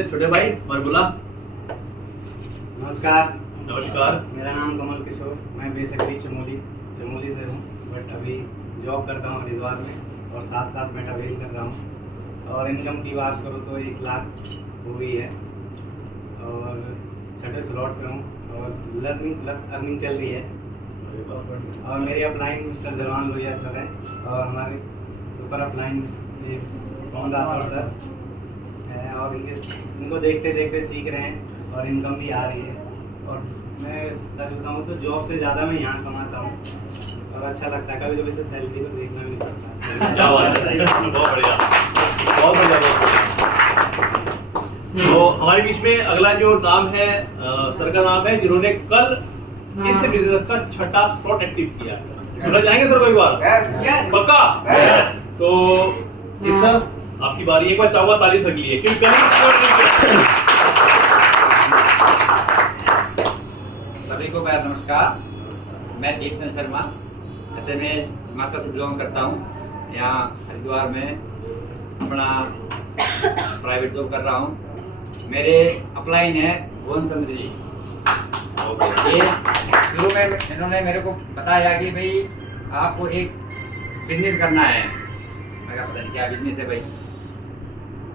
मेरे छोटे भाई मरगुला। नमस्कार। नमस्कार। मेरा नाम कमल किशोर, मैं बेसिकली चमोली से हूँ, बट अभी जॉब करता हूँ हरिद्वार में और साथ साथ मैं ट्रैवलिंग कर रहा हूँ। और इनकम की बात करूँ तो 1 लाख हो गई है और 6ठे स्लॉट पे हूँ और लर्निंग प्लस अर्निंग चल रही है। और मेरे upline mister Jarwan Lohia sir हैं और हमारे सुपर अपलाइन पवन राठौर सर हैं और इनको देखते देखते सीख रहे हैं और इनकम भी आ रही है। और मैं सच बताऊँ तो जॉब से ज़्यादा मैं यहाँ कमाता हूँ और अच्छा लगता है। कभी कभी तो सैलरी को देखना भी नहीं पड़ता। बहुत बढ़िया, बहुत बढ़िया। तो हमारे बीच में अगला जो नाम है सर का नाम है जिन्होंने कल इस बिजनेस का 6ठा स्लॉट एक्टिव किया है। सुना जाएंगे सर एक बार? पक्का? तो सर आपकी बारी। एक बार चाहूंगा ताली सर के लिए क्योंकि सभी को मेरा नमस्कार। मैं दीपचंद शर्मा, ऐसे मैं हिमाचल से बिलोंग करता हूँ। यहाँ हरिद्वार में अपना प्राइवेट जॉब कर रहा हूँ। मेरे अपलाइन है भुवन चंद्र जी। ये शुरू में इन्होंने मेरे को बताया कि भाई आपको एक बिजनेस करना है। मैं कहा पता नहीं क्या बिजनेस है भाई।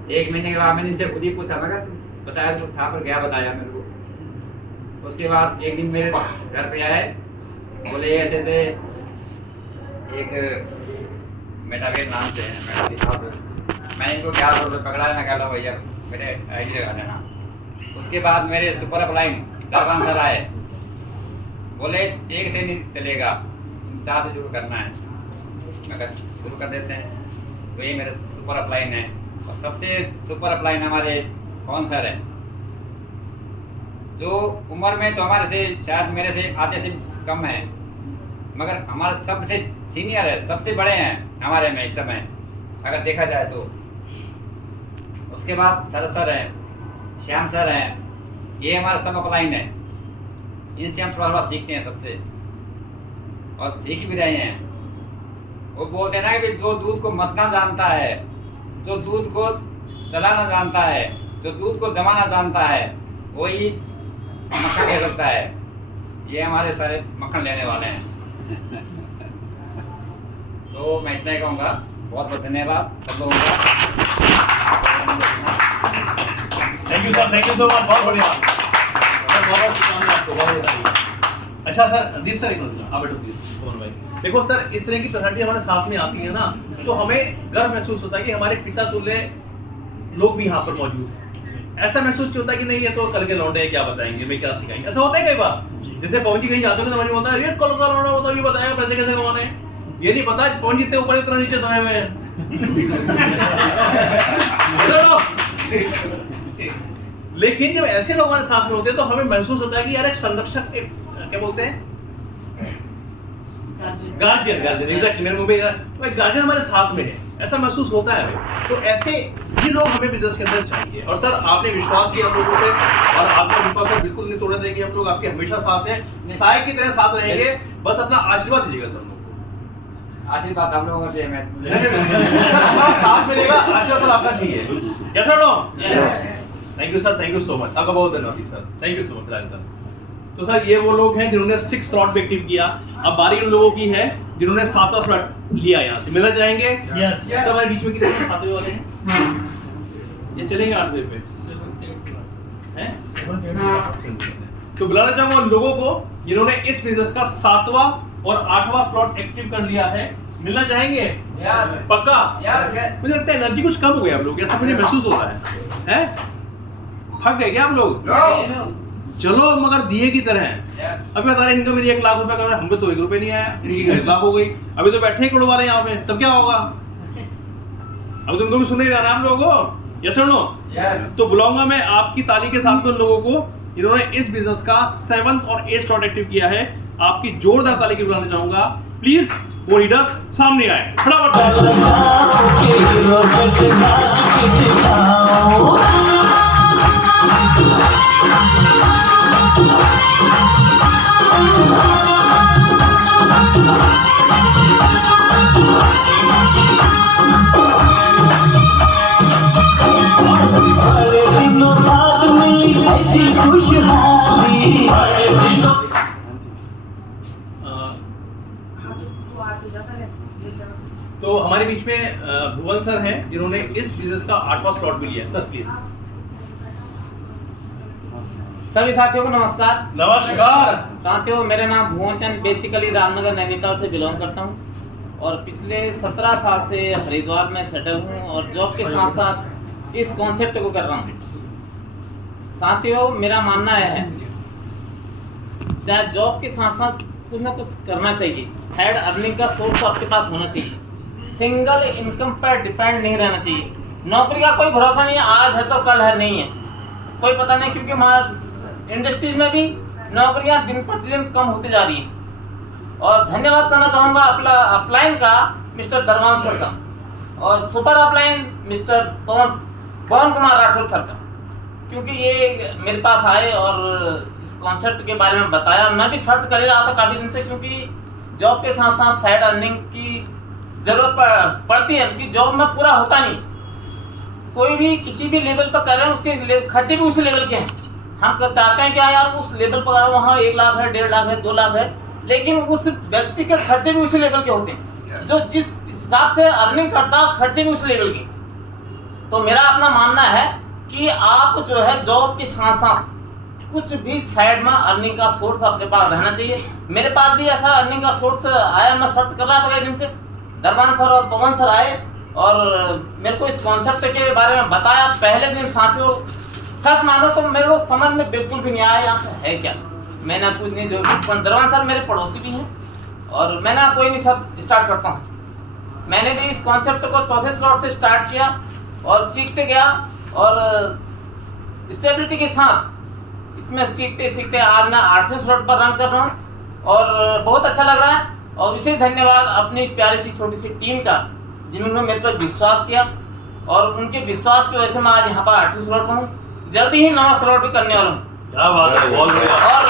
1 महीने के बाद मैंने इनसे खुद ही पूछा, मैं कहा बताया तो था पर क्या बताया मेरे को। उसके बाद एक दिन मेरे घर पे आए, बोले ऐसे ऐसे एक मेटावेल नाम से है, मैंने इनको 1100 रुपये पकड़ा है। मैं कह लो भैया मेरे आईडी लगा देना। उसके बाद मेरे सुपर अपलाइन दरबान सर आए, बोले 1 से नहीं चलेगा, 4 से शुरू करना है। मैं कहा शुरू कर देते हैं। तो ये मेरे सुपर अपलाइन है और सबसे सुपर अपलाइन हमारे कौन सर है, जो उम्र में तो हमारे से शायद मेरे से आधे से कम है, मगर हमारे सबसे सीनियर है, सबसे बड़े हैं हमारे में इस समय अगर देखा जाए तो। उसके बाद सर है, श्याम सर हैं, ये हमारे सब अपलाइन है। इनसे हम थोड़ा सीखते हैं सबसे और सीख भी रहे हैं। वो बोलते हैं ना कि जो दूध को मतना जानता है, जो दूध को चलाना जानता है, जो दूध को जमाना जानता है, वही मक्खन ले सकता है। ये हमारे सारे मक्खन लेने वाले हैं। तो मैं इतना ही कहूँगा। बहुत बहुत धन्यवाद सब लोगों का। Thank you sir, thank you so much. बहुत बढ़िया। अच्छा सर, दीप सर एक मिनट आप बैठो प्लीज। कौन भाई? देखो सर, इस तरह की पर्सनालिटी हमारे साथ में आती है ना, तो हमें गर्व महसूस होता है कि हमारे पिता तुल्य लोग भी यहाँ पर मौजूद हैं। ऐसा महसूस नहीं होता कि नहीं ये तो कल के लौंडे हैं, क्या बताएंगे, मैं क्या सिखाएंगे। ऐसा होता है कई बार। जैसे पवन जी कहीं जाते हो तो पवन जी बोलता है ये कल का लौंडा होता है, ये बताएगा पैसे कैसे कमाने हैं। ये नहीं पता पवन जी इतने ऊपर इतना नीचे धोए हुए हैं। लेकिन जब ऐसे लोग हमारे साथ में होते हैं तो हमें महसूस होता है कि यार एक संरक्षक, एक क्या बोलते हैं, गार्जियन एग्जैक्टली मेरे मुंह में गार्जियन हमारे साथ में है, ऐसा महसूस होता है हमें। तो ऐसे ही लोग हमें बिजनेस के अंदर चाहिए। और सर आपने विश्वास किया हम लोगों पे और आपने विश्वास को बिल्कुल नहीं तोड़ने देंगे। हम लोग आपके हमेशा साथ हैं, साय की तरह साथ रहेंगे। बस अपना आशीर्वाद दीजिएगा सब लोग। आशीर्वाद हम लोगों से हमारा साथ मिलेगा, आशीर्वाद सर आपका चाहिए। यस और no? Thank you sir, thank you so much. आपका बहुत धन्यवाद sir, thank you so much Raj sir. तो सर ये वो लोग हैं जिन्होंने 6 स्लॉट पे एक्टिव किया। अब बारी उन लोगों की है जिन्होंने 7वां स्लॉट लिया। यहाँ से मिलना चाहेंगे? यस। सर हमारे बीच में कितने 7वें वाले हैं? ये चलेंगे 8वें पे हैं? तो बुलाना चाहूंगा उन लोगों को जिन्होंने इस बिजनेस का 7वां और 8वां स्लॉट एक्टिव कर लिया है। मिलना चाहेंगे? यस। पक्का? यस। मुझे लगता है एनर्जी कुछ कम हो गया आप लोग, ऐसा मुझे महसूस होता है? थक गए क्या आप लोग? चलो मगर दिए की तरह है। अभी बता रहे इनका मेरी 1 लाख रुपए का, हमको तो 1 रुपए नहीं आया, इनकी 1 लाख हो गई। अभी तो बैठे ही करोड़ वाले यहाँ पे, तब क्या होगा? अब तुमको भी सुनने जाना है आप लोगों को। यस और नो? तो बुलाऊंगा मैं आपकी ताली के साथ में उन लोगों को जिन्होंने इस बिजनेस का 7th और 8th स्लॉट एक्टिव किया है। आपकी जोरदार ताली की बुलाना चाहूंगा। प्लीज वो लीडर्स सामने आए फटाफट। Hare दिनों बाद मिली ऐसी खुशहाली, बड़े दिनों। तो हमारे बीच में भुवन सर हैं जिन्होंने इस बिजनेस का 8वां स्लॉट भी लिया है। Sir please. सभी साथियों को नमस्कार। नमस्कार साथियों, मेरा नाम भुवन चंद, बेसिकली रामनगर नैनीताल से बिलोंग करता हूँ और पिछले 17 साल से हरिद्वार में सेटल हूँ और जॉब के साथ साथ इस कॉन्सेप्ट को कर रहा हूँ। साथियों, मेरा मानना है चाहे जॉब के साथ साथ कुछ ना कुछ करना चाहिए, साइड अर्निंग का सोर्स आपके पास होना चाहिए, सिंगल इनकम पर डिपेंड नहीं रहना चाहिए। नौकरी का कोई भरोसा नहीं है, आज है तो कल है नहीं है, कोई पता नहीं, क्योंकि हमारे इंडस्ट्रीज में भी नौकरियां दिन प्रतिदिन कम होती जा रही हैं। और धन्यवाद करना चाहूँगा अपलाइन का मिस्टर दरवान सर का और सुपर अपलाइन मिस्टर पवन कुमार राठौर सर का, क्योंकि ये मेरे पास आए और इस कॉन्सेप्ट के बारे में बताया। मैं भी सर्च कर ही रहा था काफ़ी दिन से, क्योंकि जॉब के साथ साथ साइड अर्निंग की ज़रूरत पड़ती है, क्योंकि जॉब में पूरा होता नहीं। कोई भी किसी भी लेवल पर कर रहे हैं, उसके खर्चे भी उसी लेवल के हैं। हम चाहते हैं क्या यार, उस लेवल पर वहाँ 1 लाख है, 1.5 लाख है, 2 लाख है, लेकिन उस व्यक्ति के खर्चे भी उसी लेवल के होते हैं। जो जिस हिसाब से अर्निंग करता है, खर्चे भी उस लेवल के। तो मेरा अपना मानना है कि आप जो है जॉब के साथ साथ कुछ भी साइड में अर्निंग का सोर्स अपने पास रहना चाहिए। मेरे पास भी ऐसा अर्निंग का सोर्स आया, मैं सर्च कर रहा था कई दिन से। दरबान सर और पवन सर आए और मेरे को इस कॉन्सेप्ट के बारे में बताया। पहले दिन साथियों, सच मानो तो मेरे को समझ में बिल्कुल भी नहीं आया यहाँ है क्या। मैंने कुछ नहीं, जो दरबान सर मेरे पड़ोसी भी हैं और मैंने कोई नहीं सर स्टार्ट करता हूँ। मैंने भी इस कॉन्सेप्ट को 4थे स्लॉट से स्टार्ट किया और सीखते गया और स्टेबिलिटी के साथ इसमें सीखते सीखते आज मैं 8वें स्लॉट पर रन कर रहा हूँ और बहुत अच्छा लग रहा है। और विशेष धन्यवाद अपनी प्यारी सी छोटी सी टीम का, जिन्होंने मेरे पर विश्वास किया और उनके विश्वास की वजह से मैं आज यहाँ पर 8वें स्लॉट पर हूँ। जल्दी ही 9वां स्लॉट भी करने वाला हूँ। क्या बात है, बहुत बढ़िया। और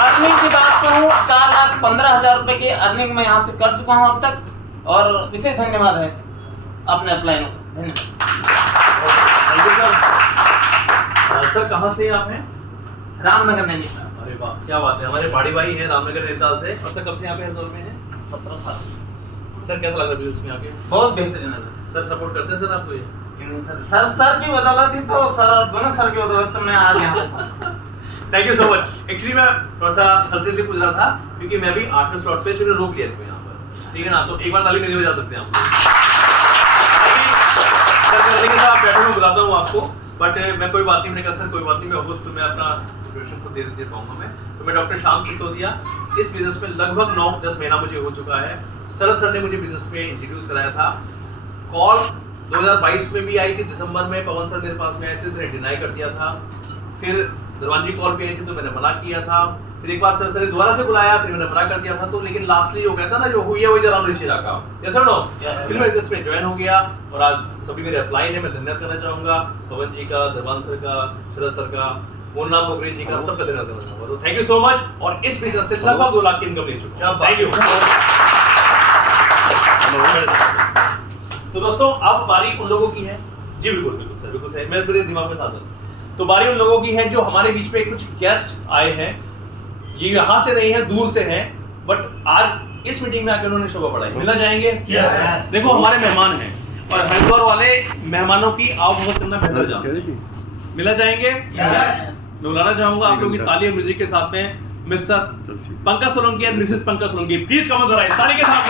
अर्निंग की बात कहूँ, 4,15,000 रुपये की अर्निंग मैं यहाँ से कर चुका हूँ अब तक। और विशेष धन्यवाद है अपने अपलाइन को। धन्यवाद सर। कहाँ से आप हैं? रामनगर नैनीताल। अरे वाह, क्या बात है। हमारे बाड़ी भाई हैं रामनगर नैनीताल से। और सर कब से यहाँ पे हरिद्वार में हैं? 17 साल। सर कैसा लग रहा है बिजनेस में आके? बहुत बेहतरीन है सर। सपोर्ट करते हैं सर आपको ये? सर की बदौलत ही तो, सर दोनों सर की बदौलत तो मैं आज यहाँ पे। Thank you so much. Actually मैं थोड़ा सा सर से पूछ रहा था क्योंकि मैं भी 8वें स्लॉट पे फिर रोक लिया था यहाँ पर, ठीक है ना। तो एक बार ताली मेरे बजा सकते हैं आप। सर आप बैठो, मैं बुलाता हूँ आपको, बट मैं कोई बात नहीं, मैंने कहा सर कोई बात नहीं, मैं ऑगस्ट में अपना प्रिपरेशन खुद दे पाऊंगा मैं। तो मैं डॉक्टर श्याम सिसोदिया, इस बिजनेस में लगभग 9-10 महीना मुझे हो चुका है। सर ने मुझे बिजनेस में इंट्रोड्यूस कराया था। कॉल 2022 में भी आई थी, दिसंबर में पवन सर मेरे पास में आए थे, मैंने डिनाई कर दिया था। फिर दरवान जी कॉल पे आई थी तो मैंने मना किया था। फिर एक बार सर ने दोबारा से बुलाया, फिर मैंने मना कर दिया था। तो लेकिन लास्टली जो कहता ना, जो हुई है वही जरा नीचे रखा। यस और नो? फिर मैं इसमें ज्वाइन हो गया और आज सभी मेरे अपलाइन है। मैं धन्यवाद करना चाहूंगा पवन जी का, दरबान सर का, शरद सर का, मोहन पोखरी जी का, सबका धन्यवाद करना चाहूंगा। तो थैंक यू सो मच। और इस बिजनेस से लगभग 2 लाख की इनकम ले चुका हूं। Thank you. तो दोस्तों अब बारी उन लोगों की है। जी बिल्कुल बिल्कुल सर, बिल्कुल सही, मेरे दिमाग में था। तो बारी उन लोगों की है जो हमारे बीच में कुछ गेस्ट आए हैं। ये यहाँ से नहीं है, दूर से हैं, बट आज इस मीटिंग में आकर उन्होंने शोभा बढ़ाई। मिलना चाहेंगे? Yes. देखो हमारे मेहमान हैं और हरिद्वार वाले मेहमानों की आवभगत करना बेहतर जानते। मिलना चाहेंगे? मैं बुलाना चाहूंगा आप लोगों की ताली और म्यूजिक के साथ में मिस्टर पंकज सोलंकी और Mrs Pankaj Solanki. Please come on the right, ताली के साथ।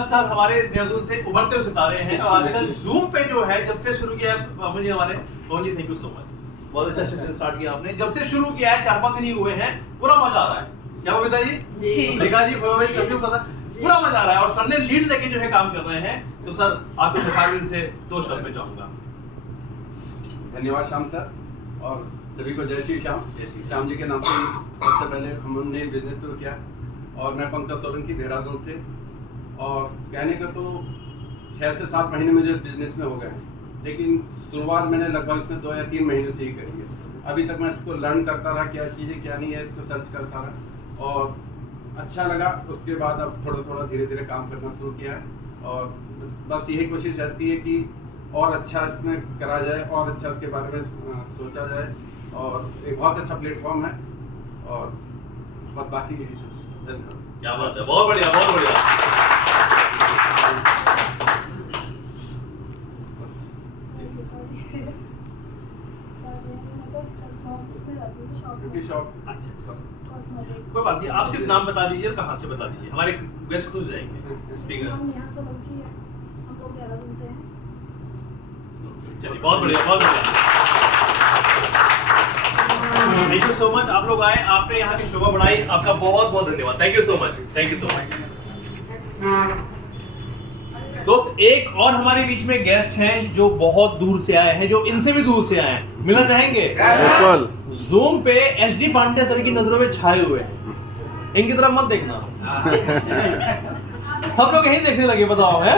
सर हमारे देहरादून से उभरते हुए सितारे हैं और आजकल जूम पे जो है जब से शुरू किया है मुझे हमारे पवन जी, थैंक यू सो मच। बहुत अच्छा स्टार्ट किया आपने। जब से शुरू किया है 4-5 दिन ही हुए हैं, पूरा मजा आ रहा है। क्या बबीता जी? रेखा जी, भाई सब लोग पता पूरा मजा आ रहा है और सर ने लीड लेके जो है काम कर रहे हैं। तो सर आपके मुखाबिल से 2 शब्द में चाहूंगा। धन्यवाद श्याम सर, और सभी को जय श्री श्याम। श्याम जी के नाम से सबसे पहले हमने बिजनेस शुरू किया, और मैं पंकज सोलंकी देहरादून से, और कहने का तो 6 से 7 महीने मुझे इस बिजनेस में हो गए हैं, लेकिन शुरुआत मैंने लगभग इसमें 2 या 3 महीने से ही करी है। अभी तक मैं इसको लर्न करता रहा, क्या चीज़ें क्या नहीं है, इसको सर्च करता रहा और अच्छा लगा। उसके बाद अब थोड़ा थोड़ा धीरे धीरे काम करना शुरू किया है, और बस यही कोशिश रहती है कि और अच्छा इसमें करा जाए और अच्छा इसके बारे में सोचा जाए, और एक बहुत अच्छा प्लेटफॉर्म है, और बस बाकी यही सब। धन्यवाद। क्या बात है, बहुत बढ़िया, बहुत बढ़िया। क्योंकि शॉप अच्छा, कोई बात नहीं, आप सिर्फ नाम बता दीजिए और कहाँ से बता दीजिए, हमारे गेस्ट खुश जाएंगे। स्पीकर चलिए, बहुत बढ़िया, बहुत बढ़िया। थैंक यू सो मच, आप लोग आए, आपने यहाँ की शोभा बढ़ाई, आपका बहुत बहुत धन्यवाद। Thank you so much, thank you so much. दोस्त, एक और हमारे बीच में गेस्ट हैं जो बहुत दूर से आए हैं, जो इनसे भी दूर से आए हैं, मिलना चाहेंगे? जूम पे एसडी पांडे सर की नजरों में छाए हुए हैं, इनकी तरफ मत देखना। सब लोग यही देखने लगे, बताओ है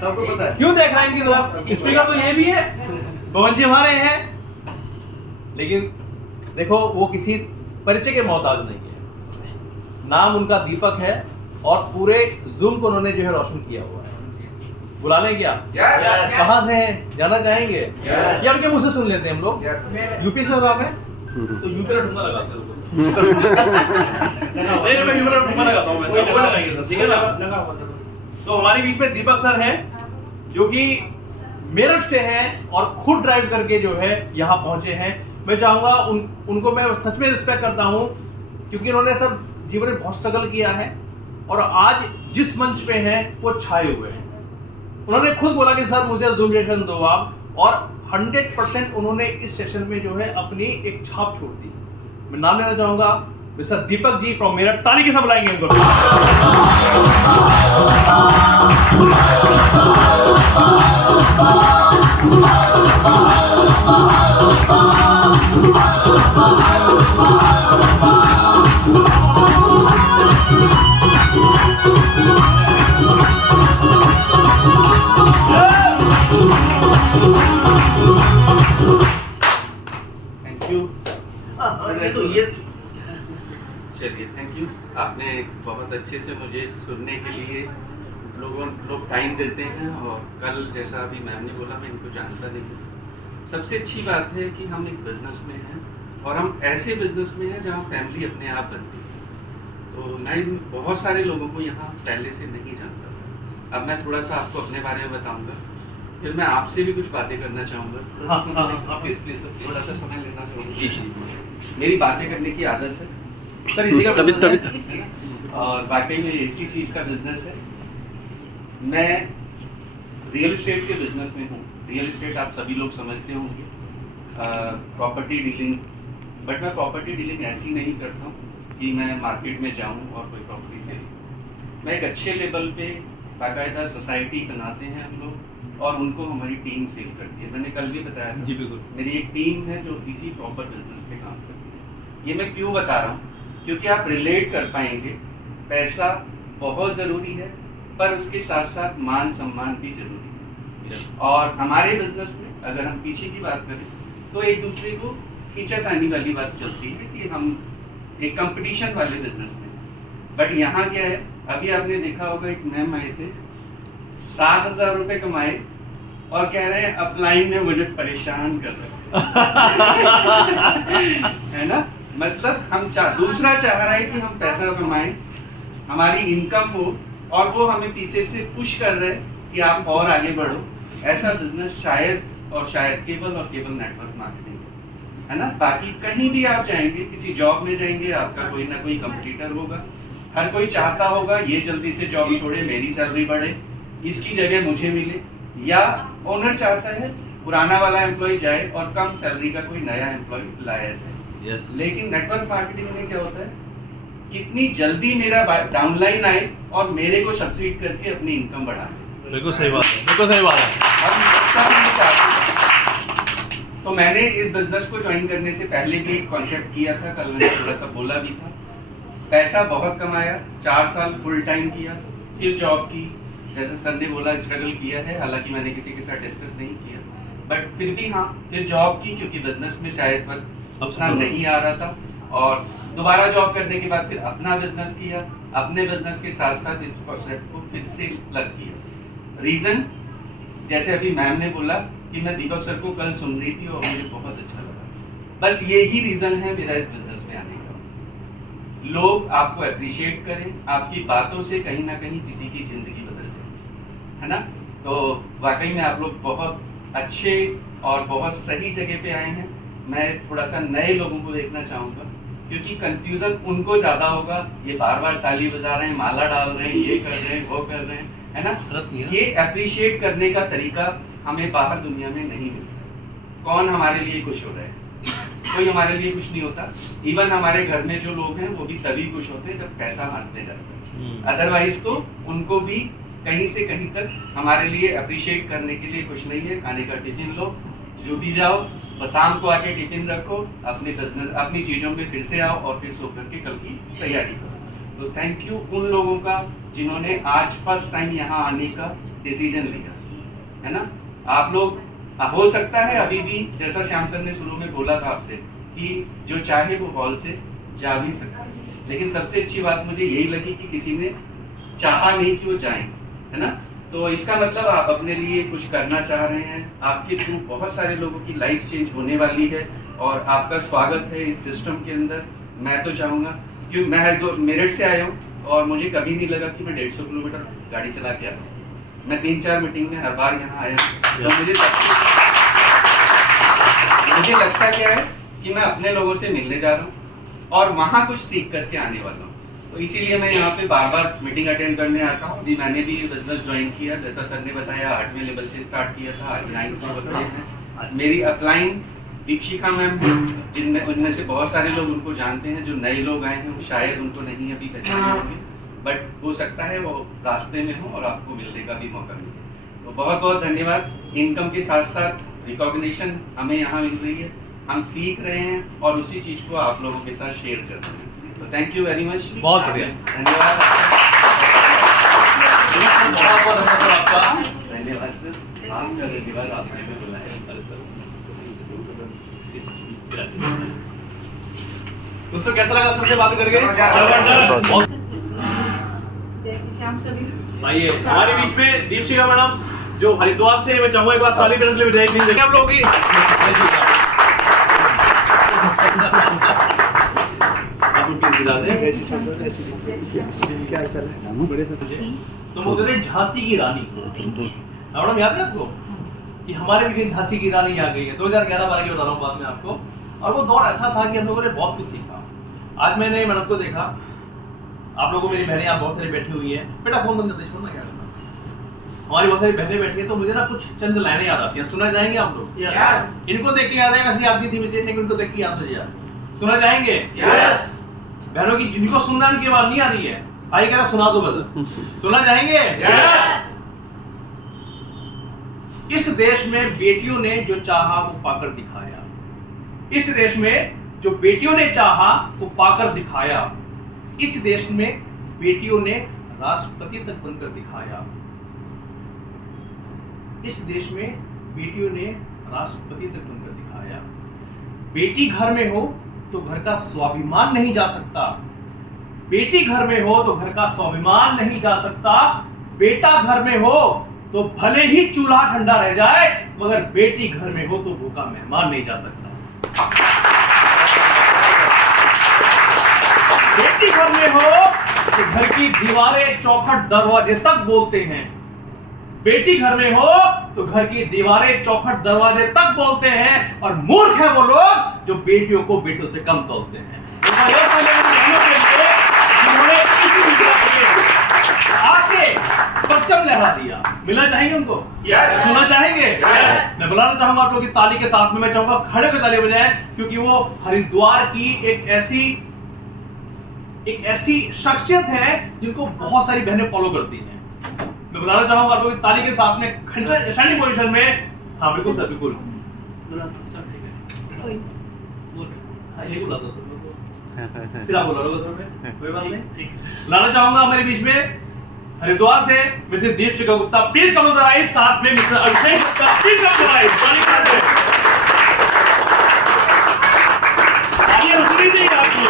सबको पता है क्यों देख रहे हैं इनकी तरफ? स्पीकर तो ये भी है, पवन जी हमारे हैं, लेकिन देखो वो किसी परिचय के मोहताज नहीं है। नाम उनका दीपक है और पूरे जूम को उन्होंने जो है रोशन किया हुआ है। बुला लें क्या? कहाँ से हैं, जाना चाहेंगे? या उनके मुंह से सुन लेते हैं हम लोग। यूपी से हो आप हैं तो यूपी का ठुमका लगाते हैं। नहीं, मैं यूपी का ठुमका लगाता हूँ, मैं ठीक है ना। तो हमारे बीच में दीपक सर हैं जो कि मेरठ से हैं और खुद ड्राइव करके जो है यहाँ पहुंचे हैं। मैं चाहूंगा उनको मैं सच में रिस्पेक्ट करता हूँ, क्योंकि उन्होंने सब जीवन में बहुत स्ट्रगल किया है और आज जिस मंच पे हैं वो छाए हुए हैं। उन्होंने खुद बोला कि सर मुझे जूम सेशन दो आप, और 100% उन्होंने इस सेशन में जो है अपनी एक छाप छोड़ दी। मैं नाम लेना चाहूंगा मिस्टर दीपक जी फ्रॉम मेरठ। ताली के साथ बुलाएंगे उनको। चलिए, थैंक यू। आपने बहुत अच्छे से मुझे सुनने के लिए लोग टाइम देते हैं, और कल जैसा अभी मैम ने बोला, मैं इनको जानता नहीं हूँ। सबसे अच्छी बात है कि हम एक बिजनेस में हैं, और हम ऐसे बिजनेस में हैं जहाँ फैमिली अपने आप बनती है। तो मैं बहुत सारे लोगों को यहाँ पहले से नहीं जानता था। अब मैं थोड़ा सा आपको अपने बारे में बताऊँगा, फिर मैं आपसे भी कुछ बातें करना चाहूँगा। प्लीज़ थोड़ा सा समय लेना चाहूँगा। मेरी बातें करने की आदत है सर, इसी का तभी और वाकई में इसी चीज़ का बिजनेस है। मैं रियल एस्टेट के बिजनेस में हूँ। रियल एस्टेट आप सभी लोग समझते होंगे, प्रॉपर्टी डीलिंग। बट मैं प्रॉपर्टी डीलिंग ऐसी नहीं करता हूँ कि मैं मार्केट में जाऊँ और कोई प्रॉपर्टी से मैं एक अच्छे लेवल पे बाकायदा सोसाइटी बनाते हैं हम लोग, और उनको हमारी टीम सेल करती है। मैंने कल भी बताया था, जी बिल्कुल, मेरी एक टीम है जो इसी प्रॉपर बिजनेस पे काम करती है। ये मैं क्यों बता रहा हूँ, क्योंकि आप रिलेट कर पाएंगे। पैसा बहुत ज़रूरी है, पर उसके साथ साथ मान सम्मान भी ज़रूरी है। और हमारे बिजनेस में अगर हम पीछे की बात करें तो एक दूसरे को खींचातानी वाली बात चलती है कि हम एक कंपटीशन वाले बिजनेस में। बट यहाँ क्या है, अभी आपने देखा होगा एक मैम आए थे, 7,000 रुपये कमाए और कह रहे हैं अपलाइन ने मुझे परेशान कर रहे है ना। मतलब हम दूसरा चाह रहा है कि हम पैसा कमाएं, हमारी इनकम हो, और वो हमें पीछे से पुश कर रहे हैं कि आप और आगे बढ़ो। ऐसा बिजनेस शायद केबल नेटवर्क मार्केटिंग है ना। बाकी कहीं भी आप जाएंगे, किसी जॉब में जाएंगे, आपका कोई ना कोई कंपटीटर होगा। हर कोई चाहता होगा ये जल्दी से जॉब छोड़े, मेरी सैलरी बढ़े, इसकी जगह मुझे मिले, या ओनर चाहता है पुराना वाला एम्प्लॉय जाए और कम सैलरी का कोई नया एम्प्लॉय लाया जाए। लेकिन नेटवर्क मार्केटिंग में क्या होता है, कितनी जल्दी मेरा डाउनलाइन आए और मेरे को सब्सिडी करके अपनी इनकम बढ़ाए। बिल्कुल सही बात है, बिल्कुल सही बात है। हम सब ये चाहते हैं। तो मैंने इस बिजनेस को ज्वाइन करने से पहले भी एक कॉन्सेप्ट किया था, कल मैंने थोड़ा सा बोला भी था। पैसा बहुत कमाया, 4 साल फुल टाइम किया, फिर जॉब की, जैसे सर ने बोला स्ट्रगल किया है, हालांकि मैंने किसी के साथ डिस्कस नहीं किया, बट फिर भी हाँ, फिर जॉब की क्योंकि बिजनेस में शायद वक्त उतना नहीं आ रहा था, और दोबारा जॉब करने के बाद फिर अपना बिजनेस किया, अपने बिजनेस के साथ साथ इस कॉन्सेप्ट को फिर से लग किया। रीज़न जैसे अभी मैम ने बोला कि मैं दीपक सर को कल सुन रही थी और मुझे बहुत अच्छा लगा, बस यही रीज़न है मेरा इस बिजनेस में आने का। लोग आपको अप्रिशिएट करें, आपकी बातों से कहीं ना कहीं किसी की ज़िंदगी बदल जाए, है ना। तो वाकई में आप लोग बहुत अच्छे और बहुत सही जगह पे आए हैं। मैं थोड़ा सा नए लोगों को देखना चाहूँगा, क्योंकि कंफ्यूजन उनको ज़्यादा होगा, ये बार बार ताली बजा रहे हैं, माला डाल रहे हैं, ये कर रहे हैं, वो कर रहे हैं, है ना। ये अप्रिशिएट करने का तरीका हमें बाहर दुनिया में नहीं मिलता। कौन हमारे लिए खुश हो रहा है? कोई हमारे लिए कुछ नहीं होता। इवन हमारे घर में जो लोग हैं वो भी तभी खुश होते हैं जब पैसा हाथ में जाता है, अदरवाइज तो उनको भी कहीं से कहीं तक हमारे लिए अप्रिशिएट करने के लिए कुछ नहीं है। खाने का टिफिन लो, ड्यूटी जाओ, और शाम को आके टिफिन रखो, अपने बिजनेस अपनी चीज़ों में फिर से आओ और फिर सो करके कल की तैयारी करो। तो थैंक यू उन लोगों का जिन्होंने आज फर्स्ट टाइम यहाँ आने का डिसीजन लिया, है ना। आप लोग हो सकता है अभी भी, जैसा श्याम सर ने शुरू में बोला था आपसे, कि जो चाहे वो हॉल से जा भी सकता है, लेकिन सबसे अच्छी बात मुझे यही लगी कि किसी ने चाहा नहीं कि वो जाएं, है ना। तो इसका मतलब आप अपने लिए कुछ करना चाह रहे हैं, आपके थ्रू बहुत सारे लोगों की लाइफ चेंज होने वाली है, और आपका स्वागत है इस सिस्टम के अंदर। मैं तो चाहूँगा, क्योंकि मैं मेरठ से आया हूँ और मुझे कभी नहीं लगा कि मैं 150 किलोमीटर गाड़ी चला के आता हूँ। मैं 3-4 मीटिंग में हर बार यहाँ आया हूँ, तो मुझे लगता क्या है कि मैं अपने लोगों से मिलने जा रहा हूँ और वहाँ कुछ सीख करके आने वाला हूँ। तो इसीलिए मैं यहाँ पे बार बार मीटिंग अटेंड करने आता हूँ। अभी मैंने भी बिजनेस ज्वाइन किया, जैसा सर ने बताया 8वें लेवल से स्टार्ट किया था, आज 9th में बताए हैं। मेरी अपलाइन दीपशिखा मैम है, जिनमें उनमें से बहुत सारे लोग उनको जानते हैं। जो नए लोग आए हैं वो शायद उनको नहीं अभी पहचाने होंगे, बट हो सकता है वो रास्ते में हो और आपको मिलने का भी मौका मिले। तो बहुत बहुत धन्यवाद। इनकम के साथ साथ रिकॉग्निशन हमें यहाँ मिल रही है, हम सीख रहे हैं और उसी चीज़ को आप लोगों के साथ शेयर कर रहे हैं। तो थैंक यू वेरी मच, बहुत बढ़िया, धन्यवाद। आपका धन्यवाद सर, आपका धन्यवाद, आपने भी बुलाया। दोस्तों कैसा लगा सर से बात करके? जबरदस्त। आइए हमारे बीच में दीपशिखा मैडम जो हरिद्वार से, मैं चाहूंगा एक बार ताली बजाने के लिए विदाई देंगे आप लोगों की। तो वो कहते हैं झांसी की रानी, मैडम याद है आपको कि हमारे बीच में झांसी की रानी आ गई है। 2011-12 की बता रहा हूँ बात में आपको, और वो दौर ऐसा था कि हम लोगों ने बहुत कुछ सीखा। आज मैंने मैडम को देखा, आप लोगों को मेरी बहनें आप बहुत सारी बैठी हुई है, बेटा फोन बंद कर दे, छोड़ना क्या करना। हमारी बहुत सारी बहनें बैठी है, तो मुझे ना कुछ चंद लाइनें याद आती हैं। सुना जाएंगे आप लोग? यस। इनको देख के याद है, वैसे याद नहीं थी मुझे, लेकिन उनको देख के याद मुझे याद। सुना जाएंगे? यस। बहनों की जिनको सुनना है उनकी आवाज नहीं आ रही है, भाई कह रहा सुना दो बदल। सुना जाएंगे? यस। इस देश में बेटियों ने जो चाहा वो पाकर दिखाया। इस देश में जो बेटियों ने चाहा वो पाकर दिखाया। इस देश में बेटियों ने राष्ट्रपति तक बनकर दिखाया। इस देश में बेटियों ने राष्ट्रपति तक बनकर दिखाया। बेटी घर में हो तो घर का स्वाभिमान नहीं जा सकता। बेटी घर में हो तो घर का स्वाभिमान नहीं जा सकता। बेटा घर में हो तो भले ही चूल्हा ठंडा रह जाए, मगर बेटी घर में हो तो भूखा मेहमान नहीं जा सकता। बेटी घर में हो तो घर की दीवारें चौखट दरवाजे तक बोलते हैं। बेटी घर में हो तो घर की दीवारें चौखट दरवाजे तक बोलते हैं, और मूर्ख है वो लोग जो बेटियों को बेटों से कम तोलते हैं। आके परचम लहरा दिया। मिलना चाहेंगे उनको? yes. सुनना चाहेंगे? yes. मैं बुलाना चाहूंगा आप लोग की ताली के साथ में। मैं चाहूंगा खड़े होकर ताली बजाएं, क्योंकि वो हरिद्वार की एक ऐसी एक ऐसी शख्सियत है जिनको बहुत सारी बहनें फॉलो करती हैं। मैं बताना चाहूंगा आप लोग ताली के साथ में स्टैंडिंग पोजीशन में। हाँ बिल्कुल सर बिल्कुल। हाँ, ये बुला दो सर। फिर आप बोला कोई बात नहीं। लाना चाहूंगा हमारे बीच में हरिद्वार से mister Deepshikha Gupta, please come on the rise. साथ में mister Abhishek Gupta, please come on the rise. तालियां रुकनी चाहिए आपकी।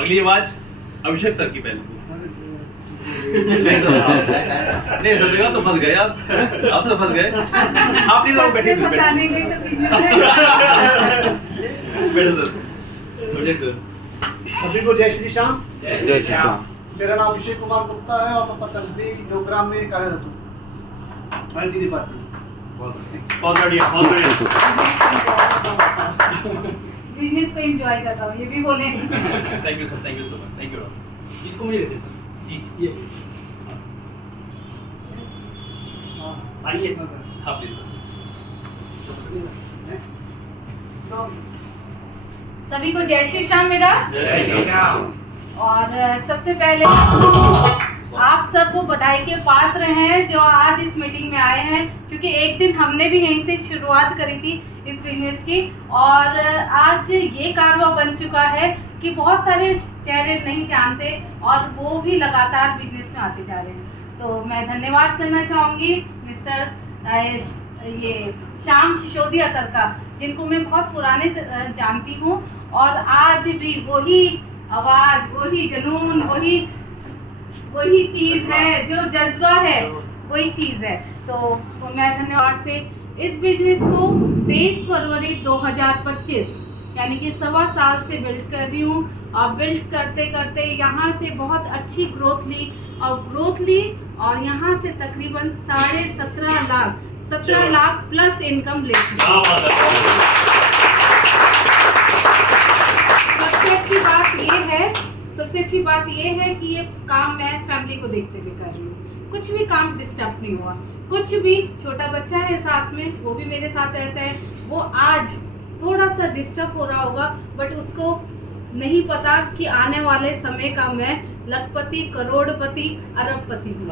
अगली आवाज अभिषेक सर की पहले। नहीं सर देखा तो फंस गए आप तो फंस गए। आप प्लीज आप बैठिए बैठो सर। अभिषेक सर। सभी को जय श्री श्याम। जय श्री श्याम। मेरा नाम अभिषेक कुमार गुप्ता है और मैं पतंजलि योगराम में कार्यरत हूँ, IT डिपार्टमेंट। बहुत बढ़िया बहुत बढ़िया। बिजनेस को एंजॉय कर रहा हूँ, ये भी बोले। Thank you sir, thank you so much, thank you. इसको मुझे देते सर जी, ये आइए। हाँ प्लीज सर। सभी को जय श्री श्याम मेरा। जय श्री राम। और सबसे पहले आप सबको बधाई के पात्र हैं जो आज इस मीटिंग में आए हैं, क्योंकि एक दिन हमने भी यहीं से शुरुआत करी थी इस बिजनेस की, और आज ये कारवा बन चुका है कि बहुत सारे चेहरे नहीं जानते और वो भी लगातार बिजनेस में आते जा रहे हैं। तो मैं धन्यवाद करना चाहूँगी मिस्टर ये श्याम सिसोदिया सर का, जिनको मैं बहुत पुराने जानती हूँ, और आज भी वही आवाज़, वही जुनून, वही चीज़ है, जो जज्बा है वही चीज़ है। तो मैं धन्यवाद से इस बिजनेस को 23 फरवरी 2025 यानी कि 1.25 साल से बिल्ड कर रही हूँ, और बिल्ड करते करते यहाँ से बहुत अच्छी ग्रोथ ली और यहाँ से तकरीबन 17.5 लाख प्लस इनकम ले चुकी। सबसे अच्छी बात ये है कि ये काम मैं फैमिली को देखते हुए कर रही हूँ। कुछ भी काम डिस्टर्ब नहीं हुआ, कुछ भी। छोटा बच्चा है साथ में, वो भी मेरे साथ रहता है, वो आज थोड़ा सा डिस्टर्ब हो रहा होगा, बट उसको नहीं पता कि आने वाले समय का मैं लखपति, करोड़पति, अरबपति हूँ।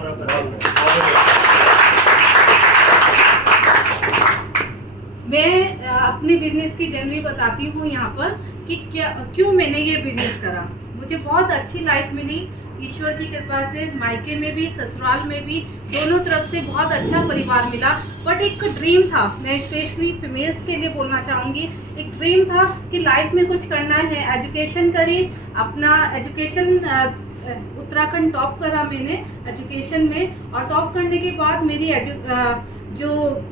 मैं अपने बिजनेस की जर्नी बताती हूँ यहाँ पर कि क्यों मैंने ये बिजनेस करा। मुझे बहुत अच्छी लाइफ मिली ईश्वर की कृपा से, मायके में भी ससुराल में भी, दोनों तरफ से बहुत अच्छा परिवार मिला। बट एक ड्रीम था, मैं स्पेशली फीमेल्स के लिए बोलना चाहूँगी, एक ड्रीम था कि लाइफ में कुछ करना है। एजुकेशन करी, अपना एजुकेशन उत्तराखंड टॉप करा मैंने एजुकेशन में, और टॉप करने के बाद मेरी जो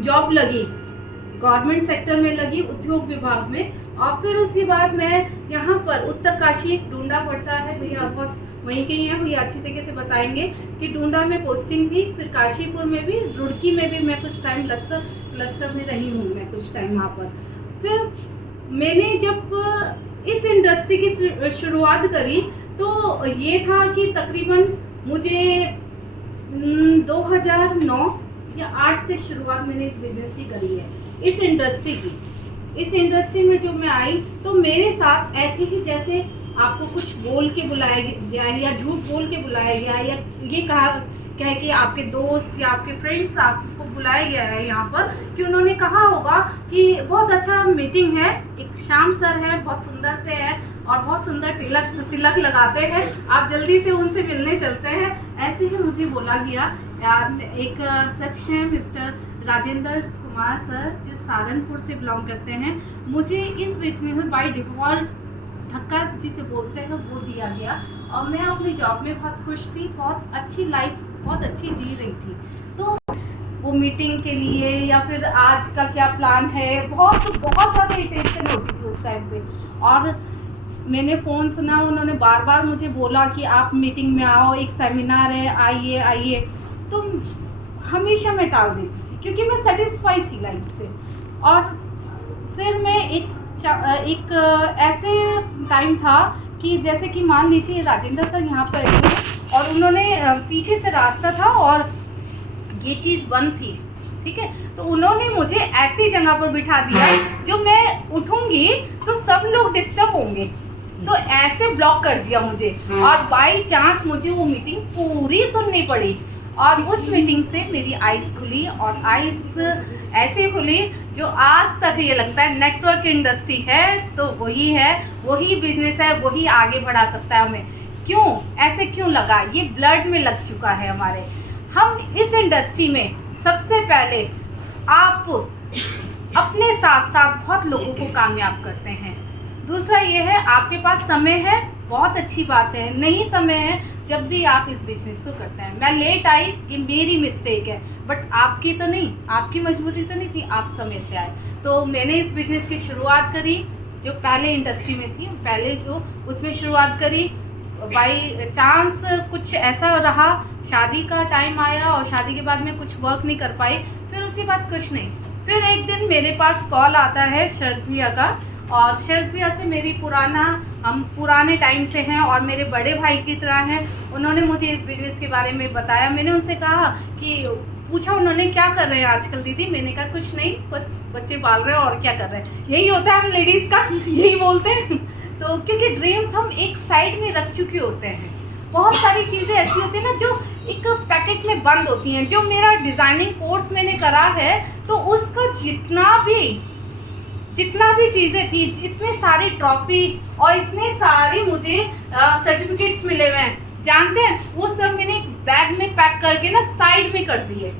जॉब लगी गवर्नमेंट सेक्टर में लगी, उद्योग विभाग में। और फिर उसके बाद मैं यहाँ पर उत्तरकाशी, डूंडा पड़ता है, भैया बहुत वहीं के ही हैं, भैया अच्छी तरीके से बताएंगे कि डूंडा में पोस्टिंग थी। फिर काशीपुर में भी, रुड़की में भी मैं कुछ टाइम क्लस्टर में रही हूँ मैं कुछ टाइम वहाँ पर। फिर मैंने जब इस इंडस्ट्री की शुरुआत करी तो ये था कि तकरीबन मुझे 2009 या 8 से शुरुआत मैंने इस बिजनेस की करी है, इस इंडस्ट्री की। इस इंडस्ट्री में जब मैं आई तो मेरे साथ ऐसे ही, जैसे आपको कुछ बोल के बुलाया गया या झूठ बोल के बुलाया गया, या ये कह कि आपके दोस्त या आपके फ्रेंड्स आपको बुलाया गया है यहाँ पर, कि उन्होंने कहा होगा कि बहुत अच्छा मीटिंग है, एक श्याम सर है, बहुत सुंदर से है और बहुत सुंदर तिलक लगाते हैं, आप जल्दी से उनसे मिलने चलते हैं। ऐसे ही मुझे बोला गया। एक शख्स है मिस्टर राजेंद्र कुमार सर, जो सहारनपुर से बिलोंग करते हैं। मुझे इस बिजनेस में बाय डिफ़ॉल्ट धक्का जिसे बोलते हैं वो दिया गया, और मैं अपनी जॉब में बहुत खुश थी, बहुत अच्छी लाइफ बहुत अच्छी जी रही थी। तो वो मीटिंग के लिए या फिर आज का क्या प्लान है, बहुत बहुत ज़्यादा टेंशन होती थी उस टाइम पे। और मैंने फ़ोन सुना, उन्होंने बार बार मुझे बोला कि आप मीटिंग में आओ, एक सेमिनार है, आइए आइए। तो हमेशा मैं टाल देती थी क्योंकि मैं सेटिस्फाई थी लाइफ से। और फिर मैं एक ऐसे टाइम था कि जैसे कि मान लीजिए राजेंद्र सर यहाँ पर बैठे हैं और उन्होंने पीछे से रास्ता था और ये चीज़ बंद थी, ठीक है। तो उन्होंने मुझे ऐसी जगह पर बिठा दिया जो मैं उठूंगी तो सब लोग डिस्टर्ब होंगे, तो ऐसे ब्लॉक कर दिया मुझे। और बाई चांस मुझे वो मीटिंग पूरी सुननी पड़ी और उस मीटिंग से मेरी आइज़ खुली और आइज़ ऐसे खुली जो आज तक ये लगता है नेटवर्क इंडस्ट्री है तो वही है, वही बिजनेस है, वही आगे बढ़ा सकता है हमें। क्यों ऐसे क्यों लगा, ये ब्लड में लग चुका है हमारे। हम इस इंडस्ट्री में सबसे पहले आप अपने साथ साथ बहुत लोगों को कामयाब करते हैं। दूसरा ये है आपके पास समय है, बहुत अच्छी बात है, नहीं समय है जब भी आप इस बिजनेस को करते हैं। मैं लेट आई, ये मेरी मिस्टेक है, बट आपकी तो नहीं, आपकी मजबूरी तो नहीं थी, आप समय से आए। तो मैंने इस बिजनेस की शुरुआत करी जो पहले इंडस्ट्री में थी, पहले जो उसमें शुरुआत करी। बाई चांस कुछ ऐसा रहा, शादी का टाइम आया और शादी के बाद में कुछ वर्क नहीं कर पाई, फिर उसके बाद कुछ नहीं। फिर एक दिन मेरे पास कॉल आता है शरद भैया का, और शरद भैया से मेरी हम पुराने टाइम से हैं और मेरे बड़े भाई की तरह हैं। उन्होंने मुझे इस बिज़नेस के बारे में बताया। मैंने उनसे कहा कि पूछा उन्होंने क्या कर रहे हैं आजकल दीदी, मैंने कहा कुछ नहीं, बस बच्चे पाल रहे हैं और क्या कर रहे हैं, यही होता है हम लेडीज़ का, यही बोलते हैं। तो क्योंकि ड्रीम्स हम एक साइड में रख चुके होते हैं, बहुत सारी चीज़ें ऐसी होती हैं ना जो एक पैकेट में बंद होती हैं। जो मेरा डिज़ाइनिंग कोर्स मैंने करा है तो उसका जितना भी चीज़ें थी, इतने सारी ट्रॉफी और इतने सारे मुझे सर्टिफिकेट्स मिले हुए हैं, जानते हैं वो सब मैंने एक बैग में पैक करके ना साइड में कर दिए,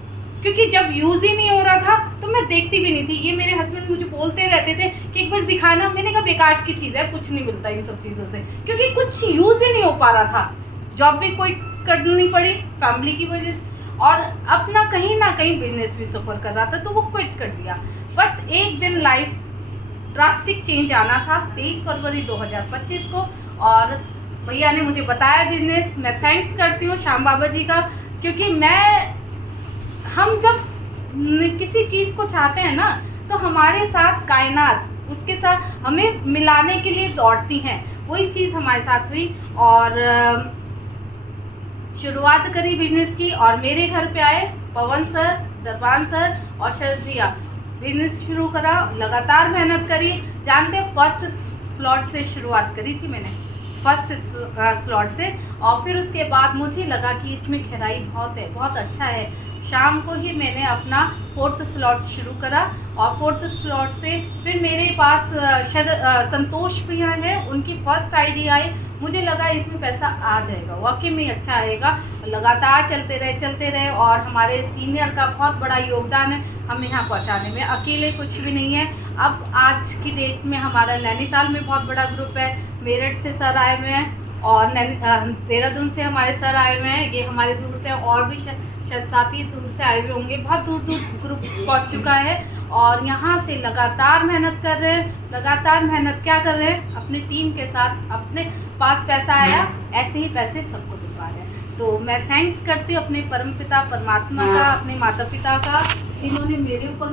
क्योंकि जब यूज़ ही नहीं हो रहा था तो मैं देखती भी नहीं थी। ये मेरे हस्बैंड मुझे बोलते रहते थे कि एक बार दिखाना, मैंने कहा बेकार की चीज़ है, कुछ नहीं मिलता इन सब चीज़ों से, क्योंकि कुछ यूज़ ही नहीं हो पा रहा था। जॉब भी कोई करनी पड़ी फैमिली की वजह से, और अपना कहीं ना कहीं बिजनेस भी सफ़र कर रहा था, तो वो क्विट कर दिया। बट एक दिन लाइफ ड्रास्टिक चेंज आना था 23 फरवरी 2025 को, और भैया ने मुझे बताया बिजनेस। मैं थैंक्स करती हूँ श्याम बाबा जी का, क्योंकि हम जब किसी चीज़ को चाहते हैं ना तो हमारे साथ कायनात उसके साथ हमें मिलाने के लिए दौड़ती हैं, वही चीज़ हमारे साथ हुई। और शुरुआत करी बिजनेस की, और मेरे घर पे आए पवन सर, दरबान सर और शरद भैया। बिजनेस शुरू करा, लगातार मेहनत करी। जानते हैं फर्स्ट स्लॉट से शुरुआत करी थी मैंने, फर्स्ट स्लॉट से, और फिर उसके बाद मुझे लगा कि इसमें गहराई बहुत है, बहुत अच्छा है। शाम को ही मैंने अपना 4th स्लॉट शुरू करा, और 4th स्लॉट से फिर मेरे पास संतोष भैया हैं, उनकी फर्स्ट आईडी आई। मुझे लगा इसमें पैसा आ जाएगा, वाकई में अच्छा आएगा। लगातार चलते रहे, और हमारे सीनियर का बहुत बड़ा योगदान है हमें यहाँ पहुँचाने में, अकेले कुछ भी नहीं है। अब आज की डेट में हमारा नैनीताल में बहुत बड़ा ग्रुप है, मेरठ से सर आए हुए हैं, और देहरादून से हमारे सर आए हुए हैं, ये हमारे दूर से, और भी शायद साथी दूर से आए हुए होंगे। बहुत दूर ग्रुप पहुंच चुका है, और यहाँ से लगातार मेहनत कर रहे हैं। लगातार मेहनत क्या कर रहे हैं, अपनी टीम के साथ। अपने पास पैसा आया, ऐसे ही पैसे सबको दिलवा रहे हैं। तो मैं थैंक्स करती हूँ अपने परमपिता परमात्मा का, अपने माता पिता का, जिन्होंने मेरे ऊपर